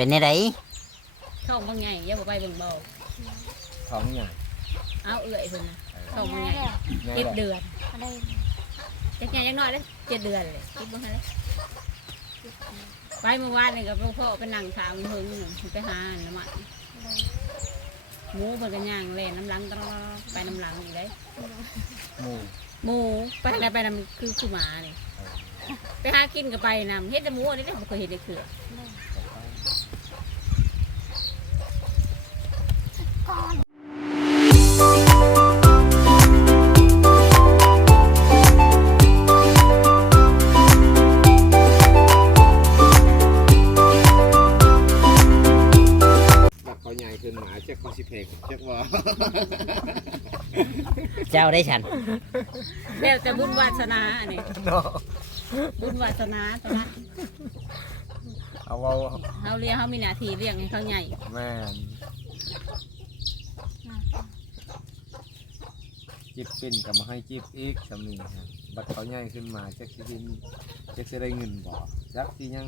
เป็นในไดท้องบางไงอย่าบ่ไปเบิ่งเบาท้องใหญ่เอาเอื่อยเพิ่นน่ะเออท้องบางง่าไงยแล้วง่ายเจ็ดแหละเดือนอะไรจักใหญ่จักน้อยเลยเจ็ดเดือนเลยคิดบ่ทันเลยไปเมื่อวานนี่กับพ่อไปนั่งถามเพิ่นหนึ่งไปหาอันน้ำมันหมูเพิ่นก็ย่างแล่นน้ำหลังตลอดไปน้ำหลังอีกเลย หมูหมูไปทางใดไปนำคือคือหมานี่เออไปหากินก็ไปนำเฮ็ดแต่หมูอันนี้บ่เคยเห็นได้คือก่ ได้ฉันแล้วแต่บุญวาสนาอันนี้เนาะบุญวาสนาตัวนะเอาเว่าเฮาเลี้ยงเฮามีหน้าที่เลี้ยงให้เขาใหญ่แม่นจิบปิ้นก็มาให้จิบอีกสำนีฮะบัดเขาใหญ่ขึ้นมาเจ๊กสิกินเจ๊กสิได้เงินบ่จักสิยัง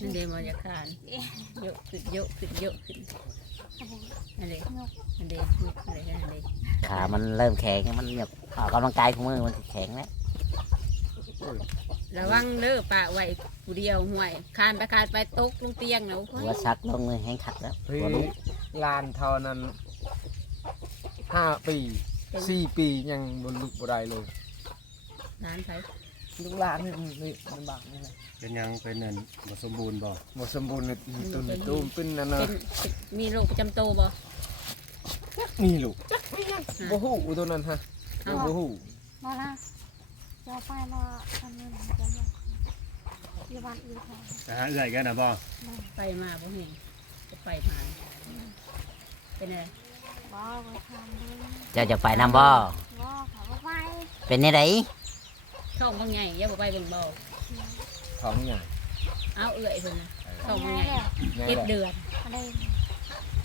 นั่นเดมาจากคานเยอะขึ้นเยอะขึ้นเยอะขึ้น นั่นเดนั่นเดยกอะไรกันนั่นเดขามันเริ่มแข็งมันอยากออกกำลังกายของมือมันสิแข็งแล้วโอ้ยระวังเด้อปะไว้ผู้เดียวห่วยคานไปคานไปตกลงเตียงนะโอ้หัยวซักลงเลยแห้งขัดแล้วพี่หัวลุกลานเท่านั้นห้าปีสี่ปียังบนลุกบ่ได้เลยร้านไผ ลูกหลานนี่นี่มันบากนี่แหละเป็นหยังเป็นนั่นบ่สมบูรณ์บ่หมดสมบูรณ์ในตุ้นในตู้มเป็นนั่นนะเป็นเป็นมีโรคประจำตัวบ่นี่ลูกบ่ฮู้ตัวนั้นฮะเอาบ่ฮู้มาละจะไปมาทำเงินจะมาอยู่บ้านอื่นเขาไปหาเอื้อยกันนะบ่ไปมาบ่เห็นจะไปมาเป็นอะไรบ่ไปทำเลยเจ้าจะไปนำบ่บ่เขาก็ไปเป็นในได ท้องบางไงอย่าบ่ไปเบิ่งเบาท้องใหญ่เอาเอื่อยเพิ่นน่ะเออท้องบางง่ายไงแล้วง่ายเจ็ดแหละเดือนอะไร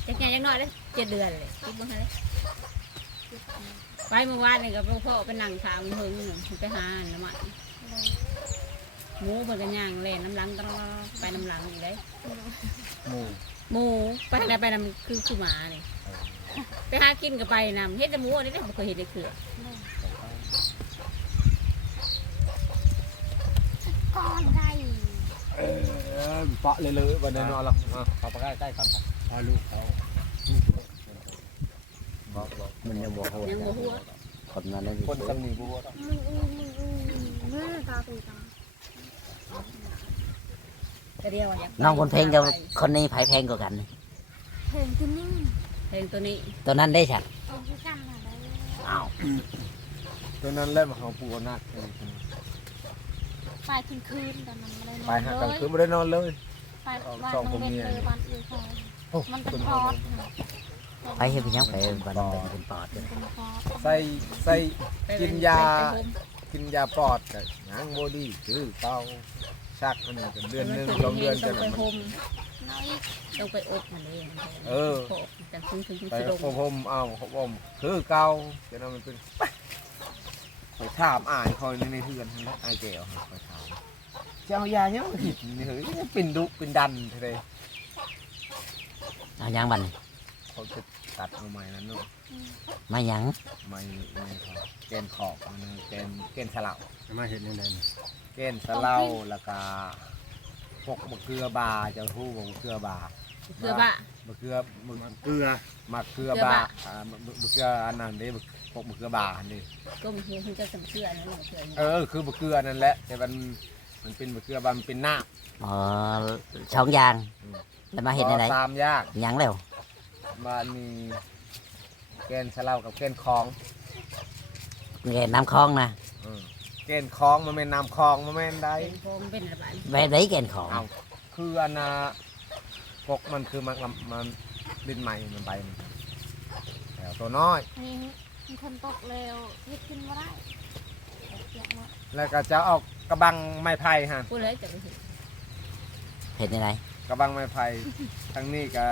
จักใหญ่จักน้อยเลยเจ็ดเดือนเลยคิดบ่ทันเลยไปเมื่อวานนี่กับพ่อไปนั่งถามเพิ่นหนึ่งไปหาอันน้ำมันหมูเพิ่นก็ย่างแล่นน้ำหลังตลอดไปน้ำหลังอีกเลย หมูหมูไปทางใดไปนำคือคือหมานี่ไปหากินก็ไปนำเฮ็ดแต่หมูอันนี้บ่เคยเห็นได้คือ ก่อนไงเออเปาะเลยเลยวันนี้นอนหรอกอะเอาไปใกล้ใกล้กันครับพาลูกเขาบอกบอกมันจะบ่โหดยังบ่ฮู้คนนั้นเลยคนสำนีบัวมึงอือมึงอือมือตาตีตาเดียวอน้องคนเพลงกับคนนี้ไผแพงกว่ากัน เพลงที่นี่เพลงตัวนี้ ตัวนั้นได้ฉันอ้าวตัวนั้นเล่นมาเขาปูนักเลย ไปคืนคืนตอนนั้นไม่ได้นไปอนหาเลกันยคือไม่ได้นอนเลย ไปบ้านโรงเรียนเลยบ้านอื่นเขาโอ้มันเป็เป็นนพอดไปเฮ็ดเป็นหยังไปบันเป็นเป็นปอดเลยเป็นพอดใส่ใส่ไปกินยาไปไปโฮมกินยาปอดกับหางโบดีคือเป่าชักมันก็เดือนหนึงสองเดือนต้จะองไปมันโฮมน้อยอีกต้องไปอบมันเองเออโขกแต่ถึงถึงถึงไปสิลงผมผมเอาผมคือเก่าจะนั้นมันเป็น ไปถามอ่านคอยในในเทือนนะอายแก้วคอยถามจะเอายาเนี่ยมาหิดนี่เฮ้ยเป็นดุเป็นดันเลยเอาหยังบัดนเขาจะตัดเอาไม้นั้นเนาะมาหยังไม้ไม้เขาแกนขอบมันนะแกนแกนสลับจะมาเห็นยังไงน่ะแกนสะเลาแล้วก็พวกมะเขือบาเจะทู่มะเขือบา เพื่อว่ามะเขือมะมันเกลือมะเขือบาอ่ามะมะมะเขืออันนั้นเด้พวกมะเขือบาอันนี้ก็มีคุณจะสำเชื่อนะหนูเชื่อเออคือมะเขือนั่นแหละแต่มันมันเป็นมะเขือบามันเป็นหน้าอ๋อช่องยางแล้วมาเห็นอะไรตามยากหยังแล้วมามีแกนสะเลากับแกนคลองเงินน้ำคลองนะเออแกนคลองมันเป็นน้ำคลองมันเป็นได้เป็นโฮมเป็นอะไรบ้างไปได้เกณฑ์ของ เอาคืออันน่ะ พกมันคือมันมันดินใหม่มันไปมันแถวตัวน้อย นี่มีคนตกเร็วเฮ็ดขึ้นมาได้เปียกหมดแล้วก็จะเอากระบังไม้ไผ่ฮะพูดเลยจะไปเห็นเห็นอะไรกระบังไม้ไผ่ทั้งนี้ก็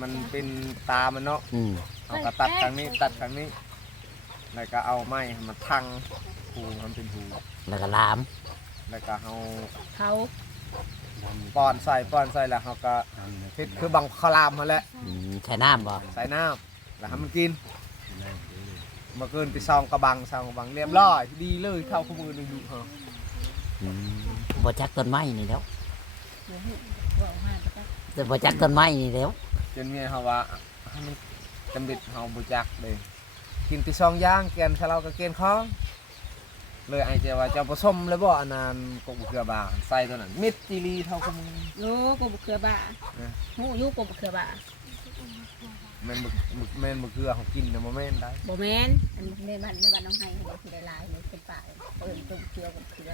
มันเป็นตามันเนาะอืมเอากระตัดทางนี้ตัดทางนี้ แล้วก็เอาไม้มาทังหูมันเป็นหูแล้วก็ลาม แล้วก็เอาเขาบ ป้อนใส่ป้อนใส่แล้วเขาก็เฮ็ดคือบังคลามมาแหล้วอืมใช้น้ำบ่ใส่น้ำแล้วให้มันกินเมื่อคืนไปซองกระบังซองกระบังเรียบร้อยดีเลยเข้าข้อมือหนึงดูเหรออืมบ่จักต้นไม้นี่แล้วเดี๋ยวให้บอกมาก็ได้แต่บ่จักต้นไม้นี่แล้วจนเมียเขาว่าให้มันจำบิดเขาบุจักเลยกินไปซองย่างแกนซะเราก็เกณฑ์ของ เลยไอ้เจ้าว่าเจ้าผสมเลยบ่อันนั้นกบเกลือบาใส่ตัวนั้นมิดจีรีเท่าข้อมือโยกบเขือบ่าเออหูอยูกบเขือบ่าแม่นบึกบึกแม่นบึกเกลือเขากินนะบ่แม่นได้บ่แม่นอันในบ้านในบ้านน้องไห้เขาคือได้หลายเลยเป็นป่าเปิดต้มเกลือกบเขือ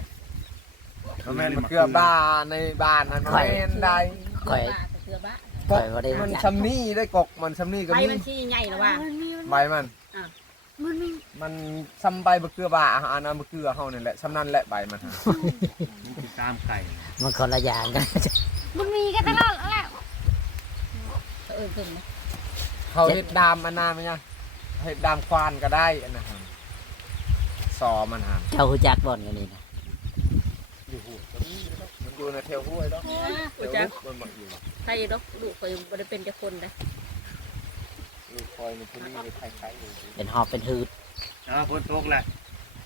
บ่แม่นบึกเกลือบ้าในบ้านนั้นบ่แม่นได้เกลือบ่าเกลือบ่ากข่อยบ่ได้มันจักชำนี่ได้กกมันชำนี่ก็ใบมีมันชี้ใหญ่หรอวะมันมีใบมัน มันมีมันซ้ำใบบึกเกลือบ้าอันนั้นบึกเกลือเฮานี่แหละซ้ำนั้นแหละใบมันฮะมันคือตามไก่มันคนละอย่างกันมันมีกันตลอดแล้วเออขึ้นนะเขาเฮ็ดดามอันนั้นมั้ยยังเฮ็ดดามควานก็ได้อันนั้นฮะซอมันฮะเจ้าฮู้จักบ่อนกันนี่นะอยู่หูก็มีอยู่ดอกมันอยู่ในแถวห้วยดอกกูจะมันบ่อยู่ใครดอกลูกเคยบ่ได้เป็นจะคนนะ ลูกคอยมันที่นี่มีไข่ๆอยู่เป็นหอบเป็นหืดอ่าฝนตกแหละ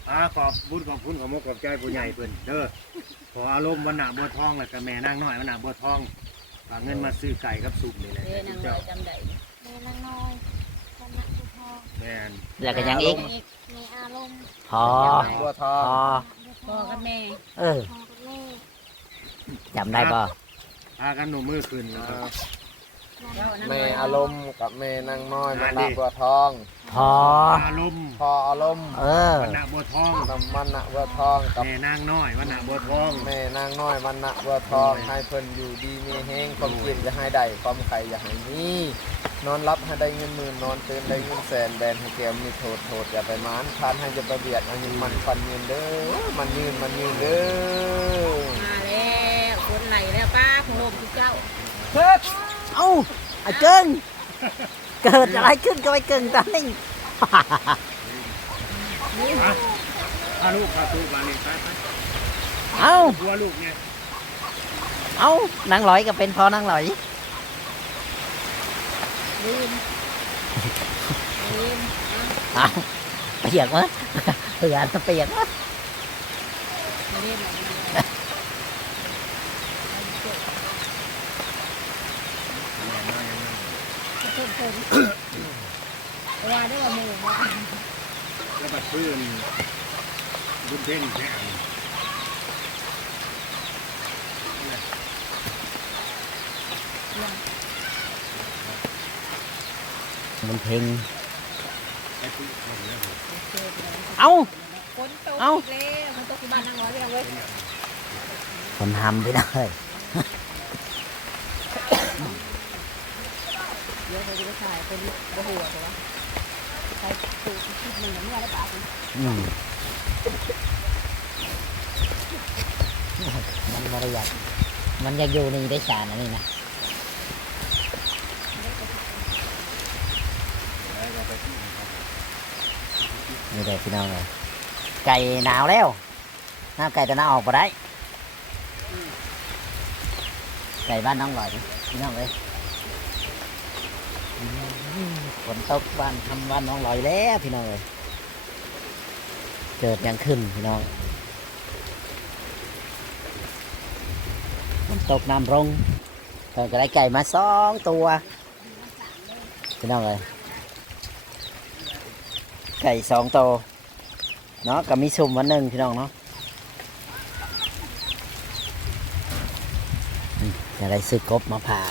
อ่าขอบบุญขอบคุณขอมกกับใจผู้ใหญ่เพิ่นเด้อขออารมณ์วันหนาบัวทองแหละกับแม่นางน้อยวันหนาบัวทองฝากเงินมาซื้อไก่กับสุกนี่แหละเด้นางลอยจำได้เมนางน้อยคณะอุทองแม่นแล้วก็ยังอีกมีอารมณ์พอบัวทพองอพ่อกับแม่เออพ่อกับแม่จำได้บ่พากันหนุ่มมือขึ้นแล้วก็ แม่อารมณ์กับแม่นางน้อยมันละบัวทองพออารมณ์พออารมณ์เออวันหนาบัวทองน้ำมันนะบัวทองกับแม่นางน้อยวันหนาบัวทองแม่นางน้อยมันนะบัวทองให้เพิ่นอยู่ดีมีแห้งความกินจะให้ได้ความไข่อย่าให้มีนอนรับให้ได้เงินหมื่นนอนตื่นได้เงินแสนแบนให้แก้วมีโทษโทษอย่าไปหมานทานให้จะประเบียดเอาเงินมันฟันเงินเด้อมันยืนมันยืนเด้อมาแล้วคนไหลแล้วป้าของลมทุกเจ้าเฮ็ด เอ้าไอ้เกิงเกิดอะไรขึ้นกับไอ้เกิงตอนนี้อะพาลูกพาลูกมาเลยไปไปเอ้าบัวลูกเนี่ยเอ้านางหลอยก็เป็นพอนางหลอยลืมลืมเอ้าเปียกมั้ยเผื่อจะเปียกมั้ย ไม่เล่นหรอก แม่น้อยยังไง เพิ่มเพิ่มว่าได้ว่าหมู่ว่าแล้วบัดพื้นบุญเพ่งแท้มันเพลงไอ้ที่ลงแล้วผมเอ้าฝนตกเอ้า อีกแล้วฝนตกที่บ้านนางร้อยไปแล้วเว้ยคนทำไปได้ เดี๋ยวเราจะไปถ่ายเป็นบะ หัวตัววะใครตูดคิดหนึ่งอย่างนี้อะไรบ้างอืมมันบริยัดมันอยากอยู่ในได้สารอันนี้นะแล้วก็ไปที่นี่เลยพี่น้องเลยไก่หนาวแล้วน้ำไก่ตัวน้าออกมาได้ไก่บ้านน้องลอยพี่น้องเลย ฝนตกบ้านทำบ้านน้องลอยแล้วพี่น้องเลยเกิดยังขึ้นพี่น้องฝนตกน้ำรงเพิ่นก็ได้ไก่มาสองตัว พี่น้องเลยไก่สองตัวเนาะกับมีสุ่มวันหนึ่งพี่น้องเนาะอืมจะได้ซื้อกบมาผ่า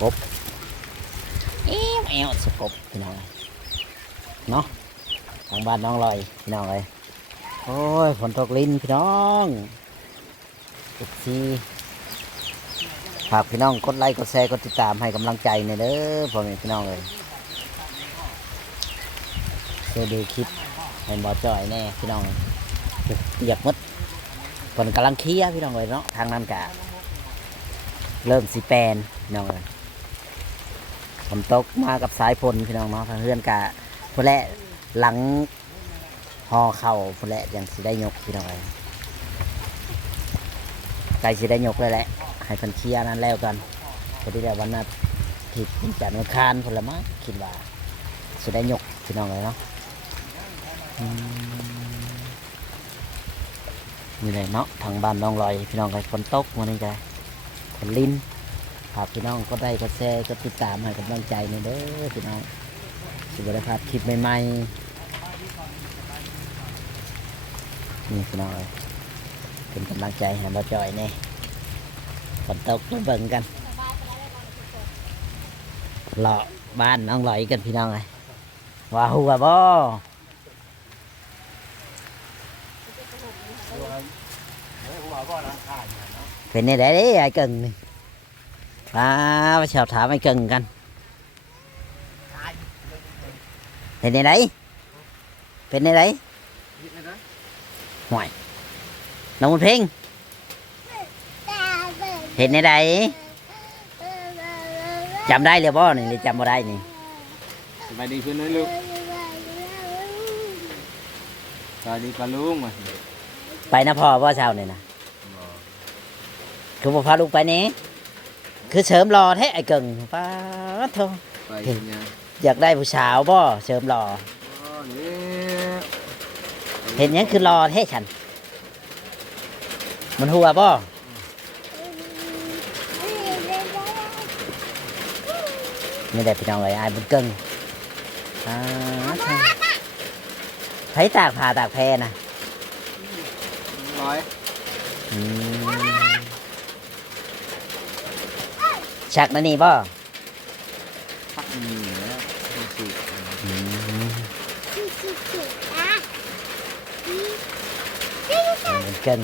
กบ เอวเอสกบพี่น้องเลยเนาะทางบ้านน้องลอยพี่น้องเลยโอ้ยฝนตกลิ้นพี่น้องทุกทีฝากพี่น้องกดไลค์กดแชร์กดติดตามให้กำลังใจในอยเด้อพ่อแม่พี่น้องเลยเคยดูคลิปให้บอจ่อยแน่พี่น้องเปียกมดฝนกำลังเคลียพี่น้องเลยเนาะทางนั้นกะเริ่มสีแปลนพี่น้องเลย ฝนตกมากับสายฝนพี่น้องเนาะเพื่อนกะพุ่นแหละหลังหอเข่าพุ่นแหละยังสิได้ยกพี่น้องเลยกลสิได้ยกเลยแหละให้เพันเคลียร์นั้นแล้วกันพอดีแล้ววันนั้นที่จัดนอังคารผลไม้คิดว่าสิได้ยกพี่น้องเลยเนาะมนี่เลยเนาะทางบ้านน้องลอยพี่น้องก็ฝนตกวันนี้จ้ะฝนลิ้น ฝากพี่น้องก็ได้ก็แชร์ก็ติดตามให้กำลังใจในอยเด้อพี่น้องสิบได้พลาดคลิปใหม่ๆนี่พี่น้องเลยเป็นกำลังใจให้เราจอยเนี่ยฝนตกมาเบิ่งกันเลาะบ้านน้องลอยกันพี่น้องเลยว่าหัวบ่เป็นในได้ไอ้ cần này à bây giờ thả mấy cần canh เป็นในไหนเป็นในไหนห่วยน้องบุญเพ่งเห็นในไหนจำได้เลยบ่นี่หรือจำบ่ได้นี่สบายดีขึ้นไหมลูกสบายดีปลาลุงมาไปนะพ่อพ่อเช้านี่นะคือบ่พาลูกไปนี่ คือเสริมรอแท้ไอ้เกิงป้าดโทไปกินยังอยากได้ผู้สาวบ่เสริมรอ อ๋อนี่เห็นหยังคือรอแท้ฉัน มันหัวบ่นี่แหละพี่น้องเลยอายบุญเกิงอ่าใช้ตากผ่าตากแพนะร้อยอืม ชักนั่นนี่บ่พักมีแล้วมีสูตรอืมบุญเกิง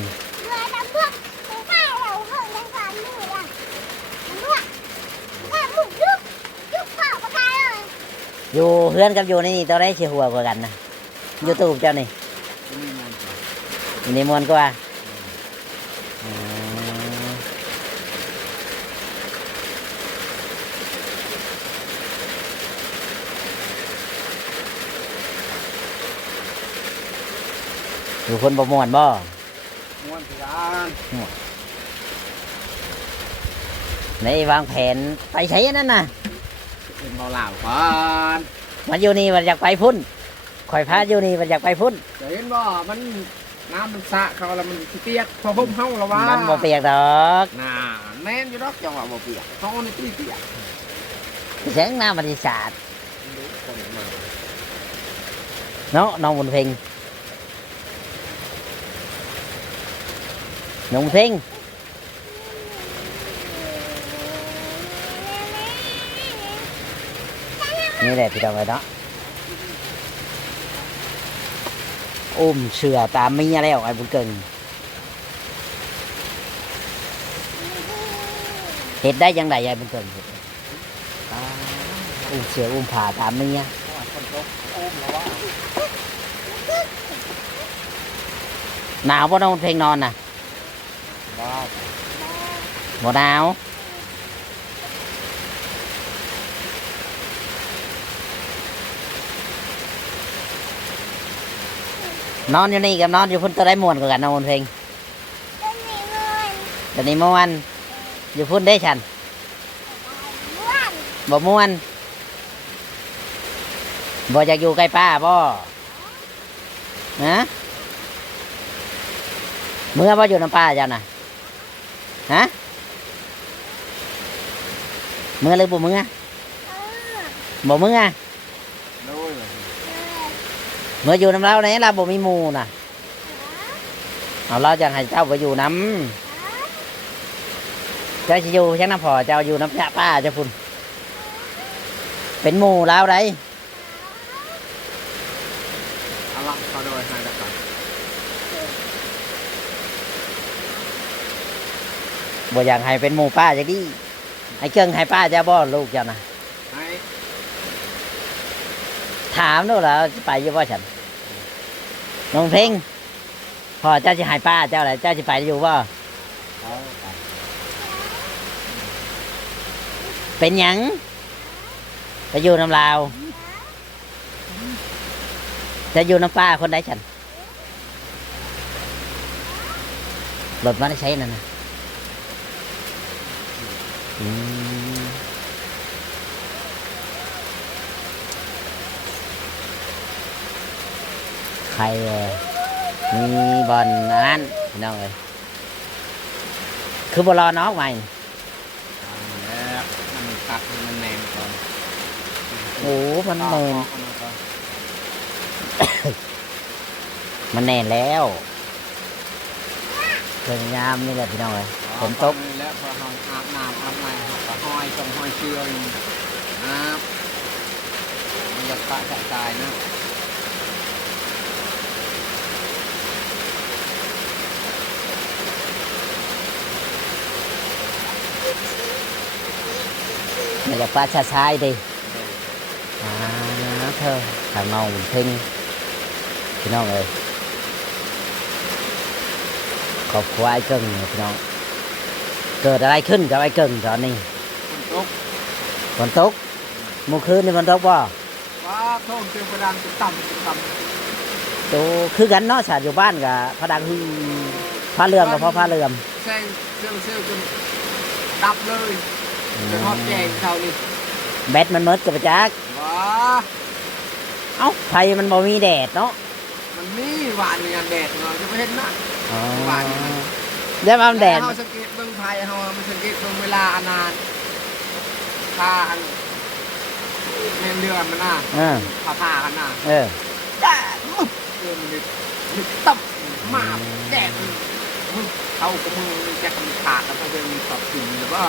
อยู่เพื่อนกับอยู่ในนี่ตัวได้เชียหัวกว่ากันนะยูทูบเจ้านี่มีมันก่อยู่ในมวลกว่า อยู่คนบ่มวนบ่ม้วนสิการในวางแผนไปใช้อันนั่นน่ะเป็นเบาเหล่าก่อนมันอยู่นี่มันอยากไปพุ่นข่อยพาอยู่นี่มันอยากไปพุ่นจะเห็นว่ามันน้ำมันสะเขาแล้วมันสิเปียกพอห่มเฮาแล้วว่ามันบ่เปียกดอกน่าแม่นอยู่ดอกจังหวะบ่เปียกเขาในที่เปียกแสงน้ำมันสิสาดเนาะน้องบุญเพ็ง น้องเพ็งนี่แหละพี่น้องเลยเนาะอุ้มเสือตามเมียแล้วไอ้บุญเกิงเห็ดได้ยังไงไอ้บุญเกิงอุ้มเสืออุ้มผ่าตามเมียคนตกอุ้มแล้วว่าหนาวป่ะน้องเพ็งนอนน่ะ บ้าบ่หนาว นอนอยู่นี่กับนอนอยู่พุ่นตัวได้ม่วนกว่ากันน้องบุญเพ็งตอนนี้ม่วนอยู่พุ่นได้ฉันบ่ม่วนบ่อยากอยู่ใกล้ป้าบ่ฮะเมื่อบ่อยู่น้ำป้าเจ้าน่ะ ฮะเมื่อหรือบ่เมื่อบ่เมื่อโดยเมื่ออยู่น้ำเราเนี่ยเราบ่มีหมูน่ะเอาเราจะให้เจ้าไปอยู่น้ำเจ้าจะอยู่ช่างน้ำพอเจ้าอยู่น้ำยาป้าเจ้าพุ่นเป็นหมูเราได้ เอาละเขาโดยให้แล้วกัน บ่อยากให้เป็นหมูป้าจะดีไอ้เกิงให้ป้าเจ้าบ่ลูกเจ้าน่ะให้ถามนู่นแล้วจะไปอยู่บ่ฉันน้องเพ่งพอเจ้าจะให้ป้าเจ้าอะไรเจ้าจะไปอยู่บ่เอาไปเป็นหยังไปอยู่น้ำลาว จะอยู่น้ำป้าคนใดฉันรถมันใช้นั่นนะอืม ใครเอ่ยมีบอลอันนั้นพี่น้องเลยคือบอลรอน้องใหม่แล้วมันตัดให้มันแนนก่อนโอ้มันต่อแน่นออกมาก่อนมันแน่นแล้วเพิ่งยามนี่แหละพี่น้องเลยฝนตก แล้วพอเราอาบน้ำอาบน้ำก็ห้อยตรงห้อยเชือกอาบมันจะตะจะตายนะนี่แหละป้าชาชายดิอ่าเธอทางน้องเพ่งพี่น้องเลยขอบคุณไอ้เกิงเนี่ยพี่น้อง เกิดอะไรขึ้นกับไอ้เกิงตอนนี้ฝนตกฝนตกเมื่อคืนนี่ฝนตกป่ะว้าท่องเสียงประดังจะต่ำจะต่ำโตคือกันเนาะชาติอยู่บ้านกับพระดังฮือพระเรืองกับพ่อพระเรืองแซงเซลเซลจนดับเลยจะฮอดแจงเขานี่แบตมันเมดกับประจักว้าเอ้าไฟมันบ่มีแดดเนาะมันมีหวานในงานแดดเนาะจะไม่เห็นนะอ๋อหวานเดี๋ ยวมันแดดเฮาสังเกตเบิ่งไผเฮามันสังเกตเบิ่งเวลาอนนานผ้าอันแม่นเดือนมันน่ะเออผ้าผ้ากันน่ะเออแดดอุ๊บเดือนมันนี่นี่ตับมาแดดมันเข้ากระมือนี่จะกำขาดแล้วก็จะมีตอบกินหรือว่าอ